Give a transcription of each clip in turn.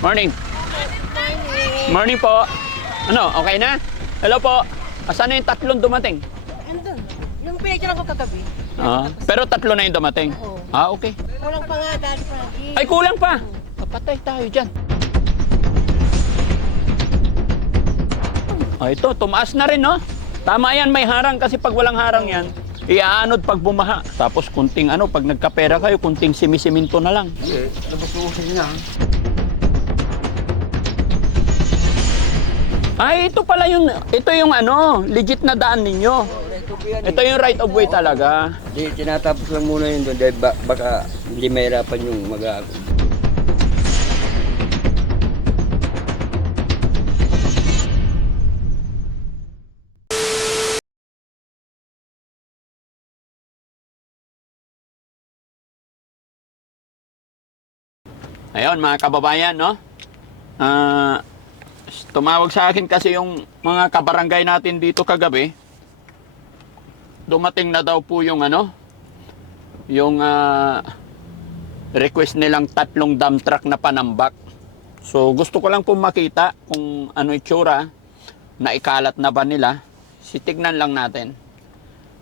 Morning. Morning po. Ano, okay na? Hello po. Asan na yung tatlong dumating? Andun. Yung pinagkira ko kagabi. Pero tatlo na yung dumating? Oo. Okay. Kulang pa nga, Daddy Frankie. Ay, kulang pa. Papatay tayo dyan. Ito, tumaas na rin, no? Tama yan, may harang kasi pag walang harang yan, iaanod pag bumaha. Tapos kunting pag nagkapera kayo, kunting simisiminto na lang. Labas-usin na. Ay, ito pala ito yung legit na daan ninyo. Ito yung right of way talaga. Di, tinatapos lang muna yun doon dahil baka hindi mahirapan yung mag-aako. Ayun, mga kababayan, no? Tumawag sa akin kasi yung mga kabarangay natin dito kagabi. Dumating na daw po yung yung request nilang 3 dump truck na panambak. So gusto ko lang po makita kung ano itsura, na ikalat na ba nila. Sitignan lang natin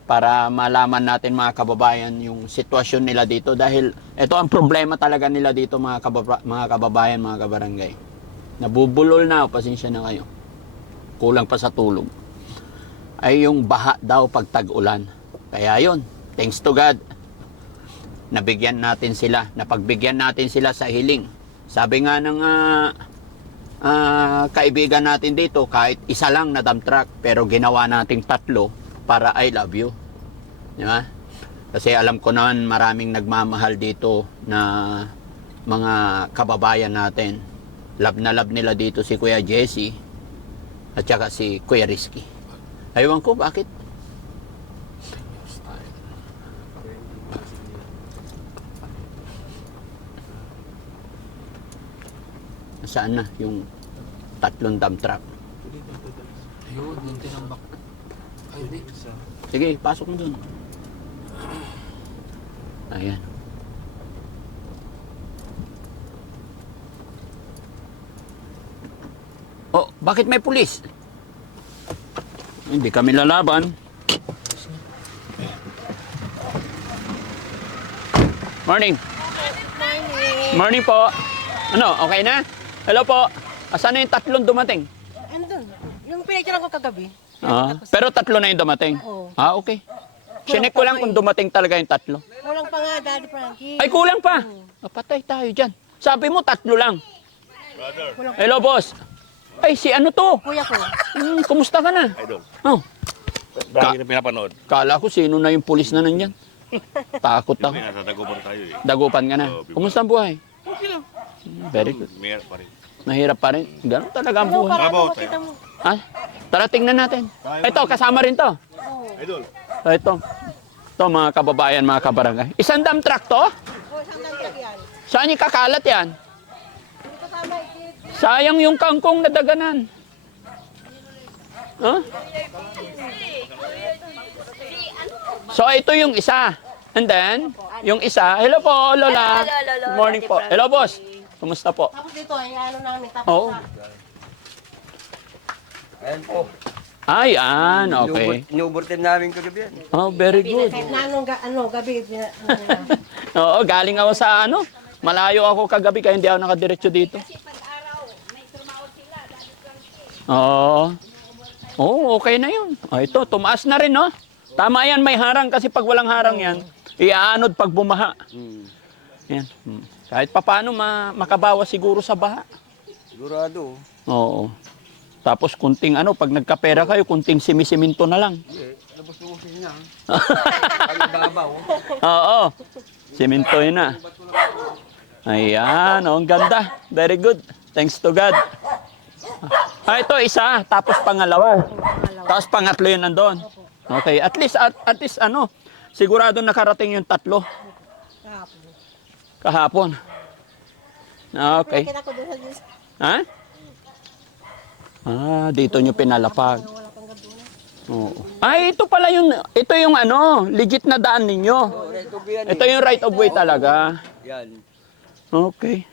para malaman natin mga kababayan yung sitwasyon nila dito dahil ito ang problema talaga nila dito mga kababayan, mga kabarangay. Nabubulol na, pasensya na kayo. Kulang pa sa tulog. Ay yung baha daw pag tag-ulan. Kaya yun, thanks to God, napagbigyan natin sila sa hiling. Sabi nga ng kaibigan natin dito, kahit isa lang na dump truck, pero ginawa nating 3 para I love you. Di ba? Kasi alam ko naman maraming nagmamahal dito na mga kababayan natin. Love na love nila dito si Kuya Jesse at saka si Kuya Rizky. Aywan ko, bakit? Saan na yung 3 dump truck? Ayun, yung tinambak. Ay, hindi. Sige, pasok mo dun. Ayan. Oh, bakit may pulis? Hindi kami lalaban. Morning. Morning po. Ano, okay na? Hello po. Asan na yung 3 dumating? Andun. Yung pinagkira ko kagabi. Pero 3 na yung dumating? Oo. Okay. Sinek ko lang kung dumating talaga yung 3. Kulang pa nga, Daddy Frankie. Ay, kulang pa. Patay tayo dyan. Sabi mo 3 lang. Kulang pa. Hello, boss. Ay, si ano to? Kuya ko. Kumusta ka na? Idol. Oh, Dahil na pinapanood. kala ko sino na yung pulis na nandyan. Takot ako. May nasa Dagupan tayo eh. Dagupan ka na. Kumusta ang buhay? Okay lang. Very good. Mayor pa rin. Mahirap pa rin. Ganun talaga ang Ano, buhay. para Bravo, makita mo. Ha? Tara, tingnan natin. Ito, kasama rin to. Idol. Ito. Ito, mga kababayan, mga kabarangay. Isang dump truck to? Oh, isang tantrag yan. Saan yung kakalat yan? Hindi kasama, ikit. Sayang yung kangkong na daganan. Huh? So, ito yung isa. And then, yung isa, hello po, Lola. Good morning po. Hello, boss. Kumusta po? Tapos dito, ay ano namin. Tapos Oo. Ayan po. Ayan, okay. Inuuburtin namin kagabi yan. Oh, very good. kahit na gabi. Oo, galing ako sa malayo ako kagabi kaya hindi ako nakadiretso dito. Oo. Oo, okay na yun. Ito, tumaas na rin, no? Tama yan, may harang kasi pag walang harang yan, iaanod pag bumaha. Yan. Kahit papaano makabawas siguro sa baha. Sigurado. Oo. Tapos kunting pag nagkapera kayo, kunting simisiminto na lang. Labas-usin na. Pag-ibabaw. Oo. Siminto yun na. Ayan, ang ganda. Very good. Thanks to God. Ito isa, tapos pangalawa. Tapos pangatlo yun nandun. Okay, at least sigurado nakarating yung 3 kahapon. Okay. Kita ko doon sa Ha? Dito nyo pinalapag. wala pang gabi na. Oo. Ay, ito pala ito yung legit na daan ninyo. Ito yan Ito yung right of way talaga. Yan. Okay.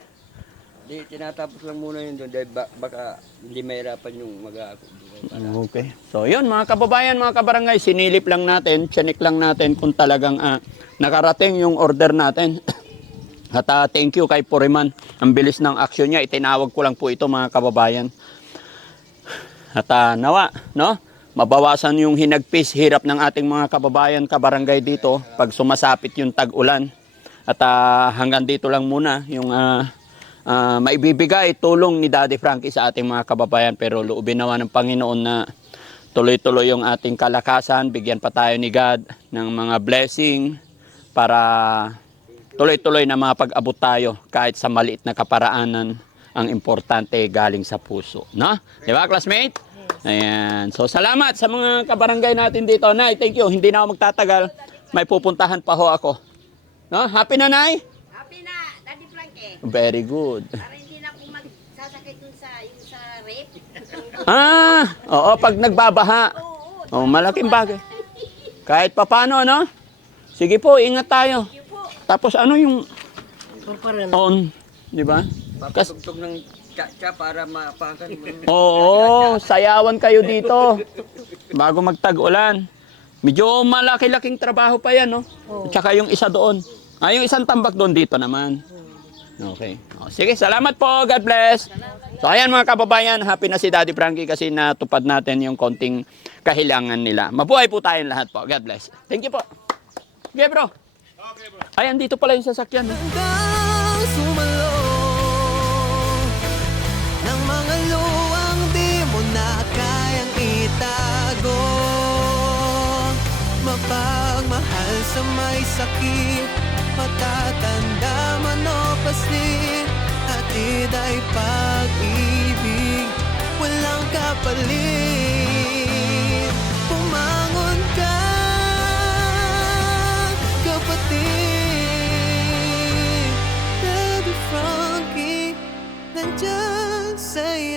Di, tinatapos lang muna yun doon dahil baka hindi mahirapan yung mag-aako. Okay. So yun mga kababayan, mga kabarangay, sinilip lang natin, chinik lang natin kung talagang nakarating yung order natin. At thank you kay Puriman. Ang bilis ng aksyon niya. Itinawag ko lang po ito mga kababayan. At nawa, no? Mabawasan yung hinagpis, hirap ng ating mga kababayan, kabarangay dito pag sumasapit yung tag-ulan. At hanggang dito lang muna yung maibibigay tulong ni Daddy Frankie sa ating mga kababayan. Pero loobin naman ng Panginoon na tuloy-tuloy yung ating kalakasan. Bigyan pa tayo ni God ng mga blessing para tuloy-tuloy na mapag-abot tayo kahit sa maliit na kaparaanan. Ang importante galing sa puso. No? Di ba, classmate? Ayan. So, salamat sa mga kabarangay natin dito. Nay, thank you. Hindi na ako magtatagal. May pupuntahan pa ho ako. No? Happy na, Nay? Happy na, Daddy Frankie. Very good. Para hindi na ako magsasakay dun sa rape. Oo, pag nagbabaha. Oo, Oh, malaking bagay. Kahit papano, no? Sige po, ingat tayo. yun po. Tapos ano yung Parang on, di ba? Papatugtog ng cha-cha para mapakan mo. Oo, sayawan kayo dito. Bago magtag-ulan. Medyo malaki-laking trabaho pa yan, no? Tsaka yung isa doon. Yung isang tambak doon dito naman. Okay. Sige, salamat po. God bless. So, ayan mga kababayan, happy na si Daddy Frankie kasi natupad natin yung konting kahilangan nila. Mabuhay po tayong lahat po. God bless. Thank you po. Okay, bro. Ayan, dito pala yung sasakyan. No? Hanggang sumalo ng mga luwang di mo na kayang itago. Mapagmahal sa may sakit, matatanda man o paslit, hatid ay pag-ibig, walang kapalit. Pumangon ka, kapatid. Daddy Frankie, nandyan sa'yo.